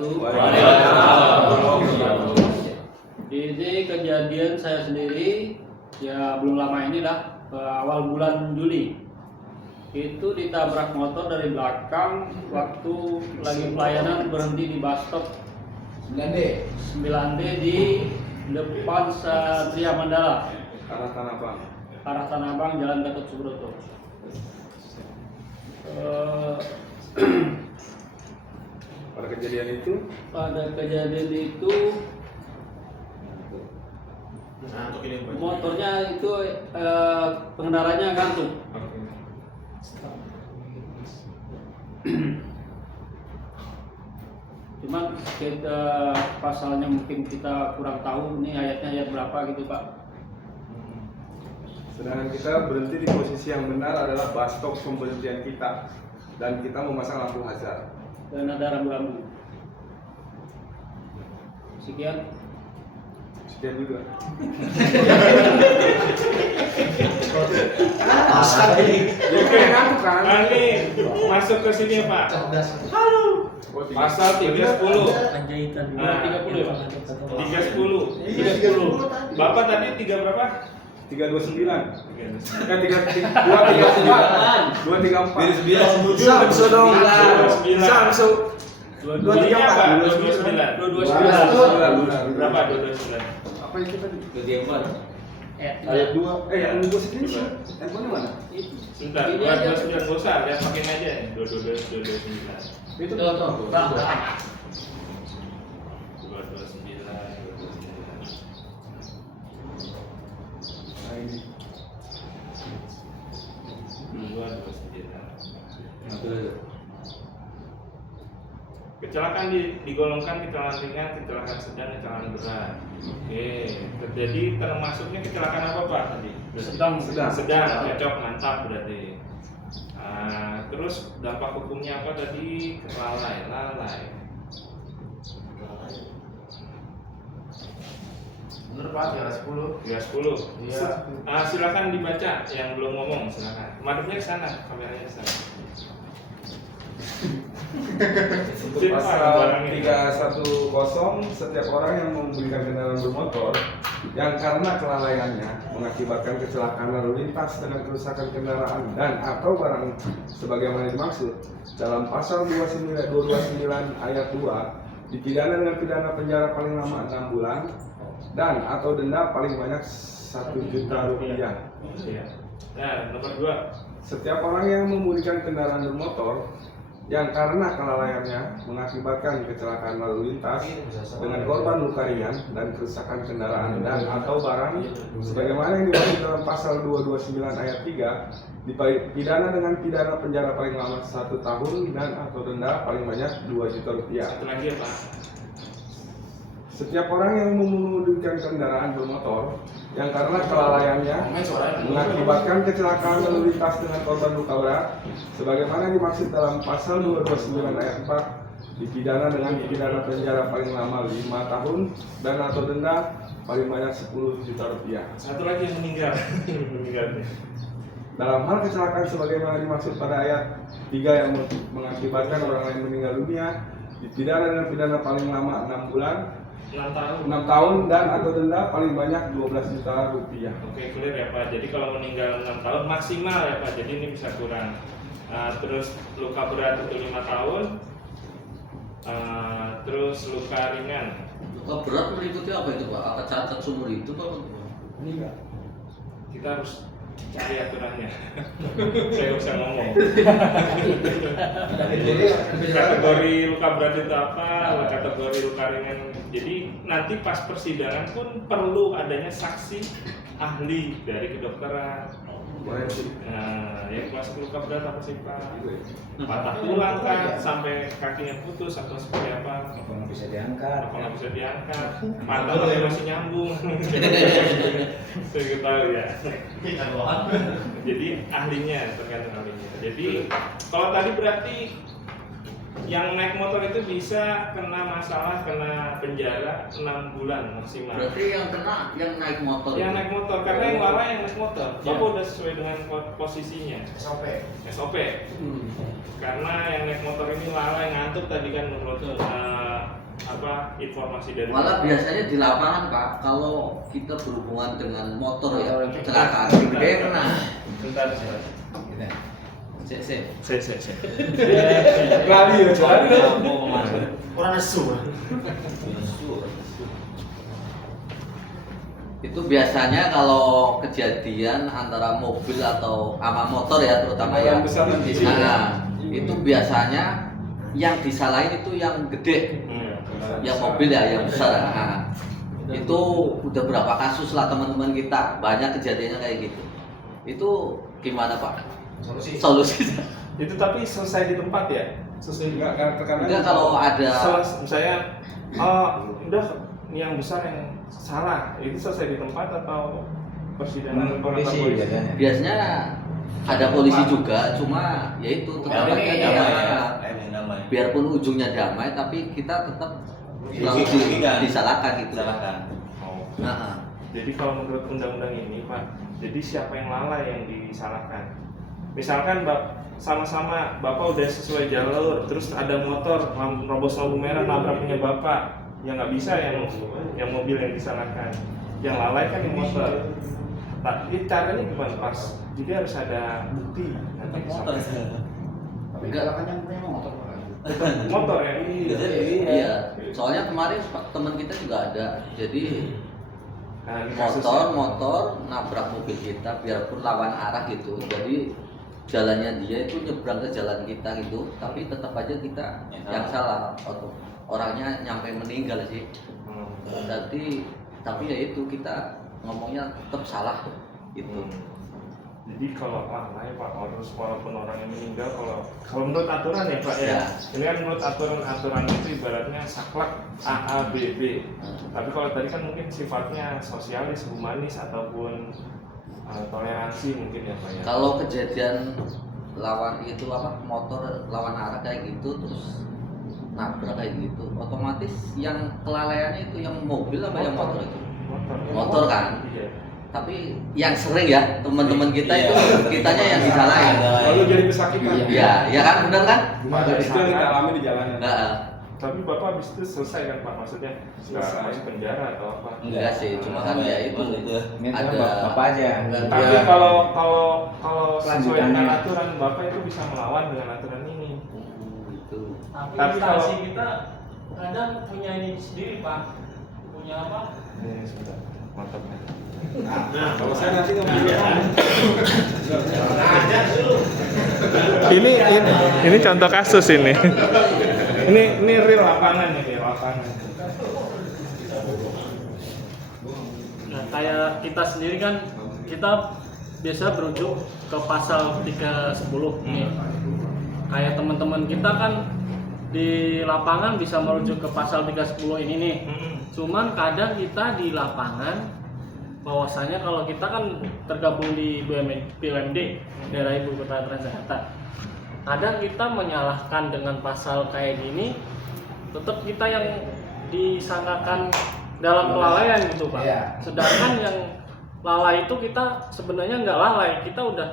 wabarakatuh. Waalaikumsalam. Ini kejadian saya sendiri ya belum lama ini lah, awal bulan Juli. Itu ditabrak motor dari belakang waktu lagi pelayanan, berhenti di bus stop 9D di depan Satria Mandala, Arah Tanah Abang. arah Tanah Abang, Jalan Gatot Subroto. Pada kejadian itu motornya itu pengendaranya ngantuk. Cuman kita pasalnya mungkin kita kurang tahu ini ayatnya ayat berapa gitu Pak. Sedangkan kita berhenti di posisi yang benar adalah bus stop pemberhentian kita dan kita memasang lampu hazard. Dan ada rambu-rambu. Sekian. Juga. Oke, nanti masuk ke sini Pak. Pasal 310. Nah, 30 ya Pak. 310. Bapak tadi 3 berapa? 329. 234. Samsu dong. 29. Samsu. 234. 229. Berapa 229? Apa itu tadi? Ayat 2. Yang 2 segini sih. Handphonenya mana? Sebentar, 229 nggak usah, lihat pakai aja. 229. Itu tuh. 229. Nah, ini. 229. Kecelakaan digolongkan kecelakaan ringan, kecelakaan sedang, kecelakaan berat. Oke, jadi termasuknya kecelakaan apa Pak tadi? Sedang. Sedang, cocok, mantap berarti. Terus dampak hukumnya apa tadi? Lalai. Bener Pak, 310. 310. Iya. Silakan dibaca yang belum ngomong, silakan. Madepnya ke sana, kameranya ke sana. Untuk pasal 310, setiap orang yang mengemudikan kendaraan bermotor yang karena kelalaiannya mengakibatkan kecelakaan lalu lintas dengan kerusakan kendaraan dan atau barang sebagaimana dimaksud dalam pasal 229 ayat 2 dipidana dengan pidana penjara paling lama 6 bulan dan atau denda paling banyak 1 juta rupiah. Nah, nomor 2. Setiap orang yang mengemudikan kendaraan bermotor yang karena kelalaiannya mengakibatkan kecelakaan lalu lintas dengan korban luka ringan dan kerusakan kendaraan dan atau barang sebagaimana yang dimaksud dalam pasal 229 ayat 3 dipidana dengan pidana penjara paling lama 1 tahun dan atau denda paling banyak 2 juta rupiah. Satu lagi ya Pak. Setiap orang yang mengemudikan kendaraan bermotor yang karena kelalaiannya mengakibatkan kecelakaan lalu lintas dengan korban luka berat sebagaimana dimaksud dalam pasal 229 ayat 4 dipidana dengan pidana penjara paling lama 5 tahun dan atau denda paling banyak 10 juta rupiah. Satu lagi yang meninggal. Dalam hal kecelakaan sebagaimana dimaksud pada ayat 3 yang mengakibatkan orang lain meninggal dunia dipidana dengan pidana paling lama 6 bulan 6 tahun dan atau denda paling banyak 12 juta rupiah. Oke, clear ya Pak. Jadi kalau meninggal 6 tahun maksimal ya Pak. Jadi ini bisa kurang. Terus luka berat itu 5 tahun. Terus luka ringan. Luka berat meliputi apa itu Pak? Apa cacat sumur itu Pak? Meninggal. Kita harus cari aturannya. Saya nggak bisa ngomong. Kategori luka berat itu apa? Kategori luka ringan. Jadi nanti pas persidangan pun perlu adanya saksi ahli dari kedokteran. Nah, yang masuk luka berat apa sih Pak? Patah tulang kan, sampai kakinya putus atau seperti apa? Apa nggak bisa diangkat? Apa nggak bisa diangkat? Mata masih nyambung. Saya tahu ya. Jadi ahlinya, tergantung ahlinya. Jadi kalau tadi berarti yang naik motor itu bisa kena masalah, kena penjara 6 bulan maksimal. Berarti yang kena yang naik motor. Yang naik motor, karena yang lalai yang naik motor. Bapak udah sesuai dengan posisinya. SOP. Karena yang naik motor ini lalai, ngantuk tadi kan menurut informasi dari Malah biasanya di lapangan Pak, kalau kita berhubungan dengan motor ya kecelakaan gede kena. Bentar, Sik. Lali ya, jalan. Orang nesu. Itu biasanya kalau kejadian antara mobil atau sama motor ya terutama Yang yang besar nanti. nah, itu biasanya yang disalahin itu yang gede, yang mobil ya yang besar. Nah, itu udah berapa kasus lah teman-teman kita, banyak kejadiannya kayak gitu. Itu gimana Pak? Solusinya? itu tapi selesai di tempat ya? Selesai Enggak tekanan. Enggak kalau ada misalnya udah yang besar yang salah itu selesai di tempat atau persidangan Polisi biasanya. biasanya ada polisi juga, cuma ya itu tetap aja Damai. biarpun ujungnya damai tapi kita tetap selalu disalahkan gitu. Oh. Nah, Jadi kalau menurut undang-undang ini Pak, jadi siapa yang lalai yang disalahkan? Misalkan sama-sama Bapak udah sesuai jalur, terus ada motor robos lampu merah nabrak punya Bapak, ya nggak bisa yang mobil yang disalahkan, yang lalai kan yang motor. Tapi caranya gimana Pas? Jadi harus ada bukti nanti disalahkan. enggak yang punya motor. Motor ya? iya. Soalnya kemarin teman kita juga ada. Jadi Nah, ini kasusnya. motor nabrak mobil kita biarpun lawan arah gitu. Jadi jalannya dia itu nyebrang ke jalan kita gitu, tapi tetap aja kita yang salah. Orangnya nyampe meninggal sih. Tapi ya itu kita ngomongnya tetap salah gitu. Jadi kalau lalai Pak harus walaupun orang yang meninggal kalau menurut aturan ya Pak ya. Ini kan menurut aturan itu ibaratnya saklek A B B. Tapi kalau tadi kan mungkin sifatnya sosialis, humanis ataupun toleransi mungkin ya Pak ya. Kalau kejadian lawan itu motor lawan arah kayak gitu terus nabrak kayak gitu, otomatis yang kelalaiannya itu yang mobil apa yang motor itu? Motor kan? Iya. Tapi yang sering ya teman-teman kita itu kitanya yang disalahin. Lalu jadi kesakitan. Iya, ya kan benar kan? Itu yang kita alami di jalanan. Nah, Tapi Bapak habis itu selesai kan Pak, maksudnya nggak Selesai. masuk penjara atau apa? enggak sih, cuma kan ya itu Minta ada Bapak aja. Tapi kalau sesuai Lanjutannya. dengan aturan Bapak itu bisa melawan dengan aturan ini. itu. Tapi instansi kalau- kita kadang punya ini sendiri Pak, punya apa? Ini sebentar, mantap ya. Kalau saya nanti ngambil Ini contoh kasus ini. ini real lapangan ini, lapangan. Nah, kayak kita sendiri kan kita biasa berujuk ke pasal 310 nih. Kayak teman-teman kita kan di lapangan bisa merujuk ke pasal 310 ini nih. Cuman kadang kita di lapangan bahwasanya kalau kita kan tergabung di BUMD daerah ibu kota Transjakarta, kadang kita menyalahkan dengan pasal kayak gini, tetap kita yang disangkakan dalam kelalaian gitu Pak. Iya. Sedangkan yang lalai itu kita sebenarnya nggak lalai, kita udah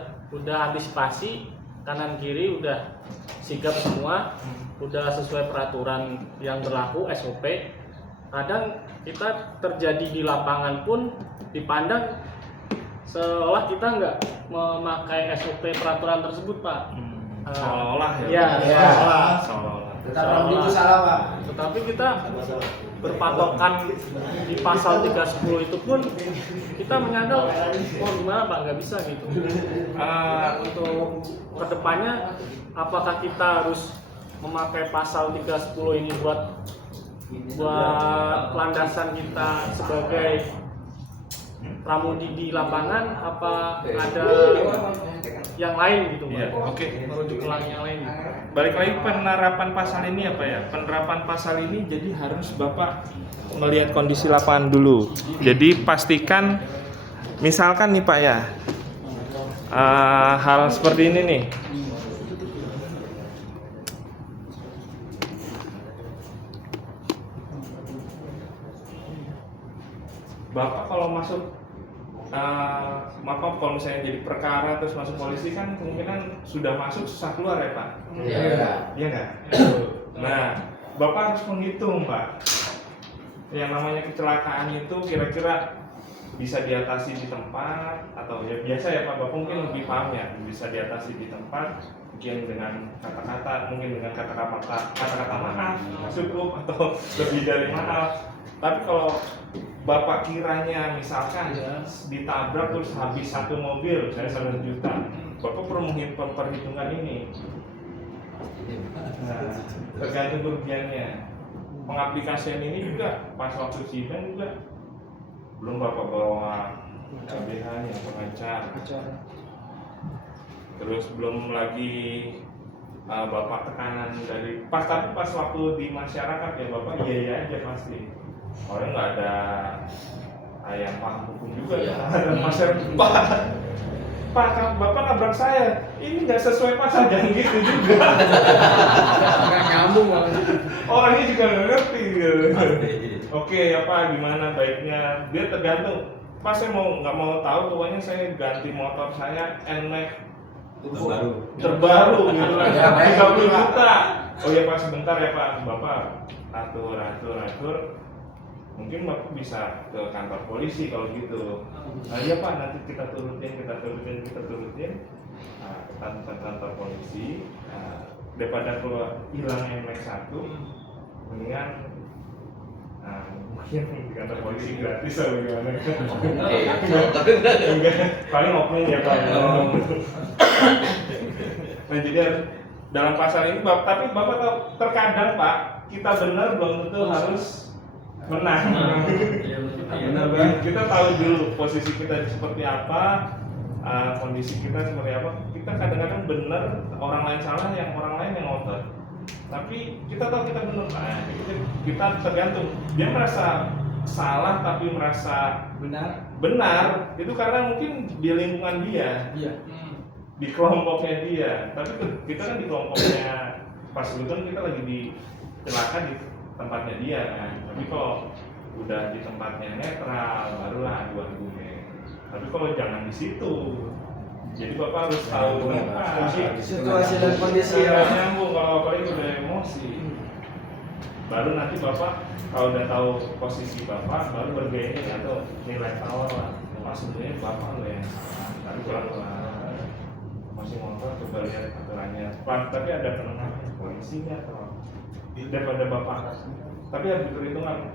antisipasi kanan kiri, udah sigap semua, udah sesuai peraturan yang berlaku SOP. Kadang kita terjadi di lapangan pun dipandang seolah kita nggak memakai SOP peraturan tersebut Pak. Seolah-olah ya. Iya, Iya. Seolah-olah. Tetap itu salah Pak. Tetapi kita berpatokan di pasal 310 itu pun kita menyangkal, oh gimana Pak, nggak bisa gitu. Untuk kedepannya apakah kita harus memakai pasal 310 ini buat landasan kita sebagai pramudi di lapangan, apa ada yang lain gitu Pak? Iya, oke. Merujuk ke yang lain. Balik lagi penerapan pasal ini apa ya? Penerapan pasal ini jadi harus Bapak melihat kondisi lapangan dulu. Jadi pastikan, misalkan nih Pak ya, hal seperti ini nih. Bapak kalau masuk, maaf kalau misalnya jadi perkara terus masuk polisi kan kemungkinan sudah masuk susah keluar ya Pak? Iya. Iya nggak? Nah, Bapak harus menghitung, Pak. Yang namanya kecelakaan itu kira-kira bisa diatasi di tempat atau ya biasa ya Pak, Bapak mungkin lebih paham ya, bisa diatasi di tempat mungkin dengan kata-kata, mungkin dengan kata-kata maaf cukup atau lebih dari maaf. Tapi kalau Bapak kiranya misalkan ditabrak terus habis satu mobil, saya 100 juta, Bapak perlu memperhitungkan ini. Nah, tergantung kerugiannya. Pengaplikasian ini juga pas waktu sidang juga belum Bapak bawa KBH-nya, pengacara. Terus belum lagi Bapak tekanan dari tapi pas waktu di masyarakat ya Bapak iya aja pasti. Orang nggak ada yang paham hukum juga ya. Ada masyarakat Pak, Bapak nabrak saya, ini nggak sesuai pasal, jangan gitu juga. Nggak nyambung Orangnya juga nggak ngerti gitu. Oke, apa gimana baiknya? Dia tergantung. Pas saya nggak mau tahu, pokoknya saya ganti motor saya NMAX terbaru gitu kan, 30 juta. Oh ya Pak, sebentar ya Pak, Bapak atur. Mungkin Bapak bisa ke kantor polisi kalau gitu. Nah iya Pak, nanti kita turutin. Nah, kita ke kantor polisi. Nah, daripada keluar hilang NMAX 1, mendingan mungkin di kantor polisi gratis atau gimana? Paling oknum ya Pak. Nah jadi dalam pasal ini, tapi Bapak tahu terkadang Pak, kita benar belum tentu harus menang. Kita tahu dulu posisi kita seperti apa, kondisi kita seperti apa. Kita kadang-kadang benar, orang lain salah, yang orang lain yang ngotot. Tapi kita tahu kita benar, kita tergantung. Dia merasa salah tapi merasa benar itu karena mungkin di lingkungan dia, di kelompoknya dia. Tapi kita kan di kelompoknya pas kebetulan kita lagi di celaka di tempatnya dia kan. Tapi kalau udah di tempatnya netral, barulah aduan gue. Tapi kalau jangan di situ. Jadi Bapak harus tahu situasi dan kondisi ya. Nyambung kalau apalagi udah emosi. Baru nanti Bapak kalau udah tahu posisi Bapak, baru bergaining atau nilai tawar lah. Pas sebenarnya Bapak lo yang salah. Tapi kalau masih motor coba lihat aturannya. Tapi ada penengah polisinya atau daripada Bapak. Tapi harus diperhitungkan.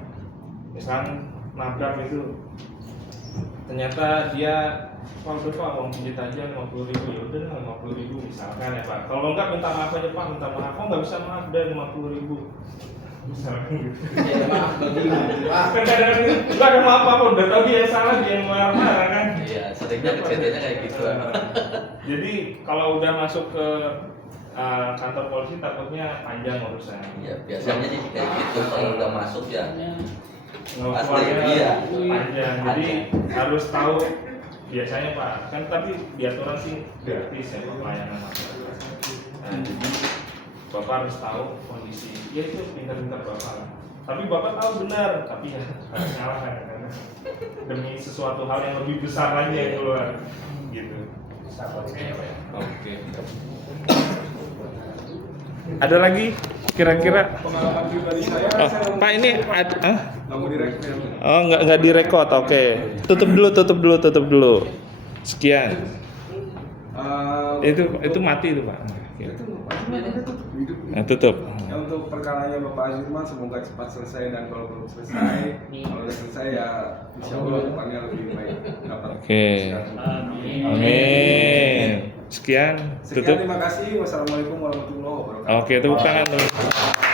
Misalkan nabrak itu ternyata dia Pak uang pijit aja 50.000, ya udah 50.000 misalkan ya Pak. Kalau enggak minta maaf aja Pak, minta maaf. Kok nggak bisa maaf dari 50.000? Misalkan gitu. Ya maaf Kan kadang-kadang nggak ada maaf apa, udah tahu dia yang salah, dia yang marah kan? Iya, seringnya kejadiannya kayak gitu. Jadi kalau udah masuk ke kantor polisi takutnya panjang urusan. Iya, biasanya sih kayak gitu kalau udah masuk ya. Pasti iya. Panjang. Jadi harus tahu biasanya Pak, kan tapi di aturan sih gratis ya Pak pelayanan masyarakat. Nah, jadi Bapak harus tahu kondisi, ya itu pintar-pintar Bapak lah. Tapi Bapak tahu benar, tapi ya harus ngalah kan karena demi sesuatu hal yang lebih besar lagi yang keluar, gitu. Oke. Ada lagi kira-kira? Pengalaman pribadi saya, Pak ini nggak mau direkam. Oh nggak direkod, oke. Tutup dulu. Sekian. Itu mati itu Pak. Nah, tutup. Ya, untuk perkaranya Bapak Azirman semoga cepat selesai, dan kalau belum selesai, kalau udah selesai ya insya Allah depannya lebih baik dapat. Oke. Amin. Sekian. Sekian, terima kasih. Wassalamualaikum warahmatullahi wabarakatuh. Oke, tepuk tangan teman.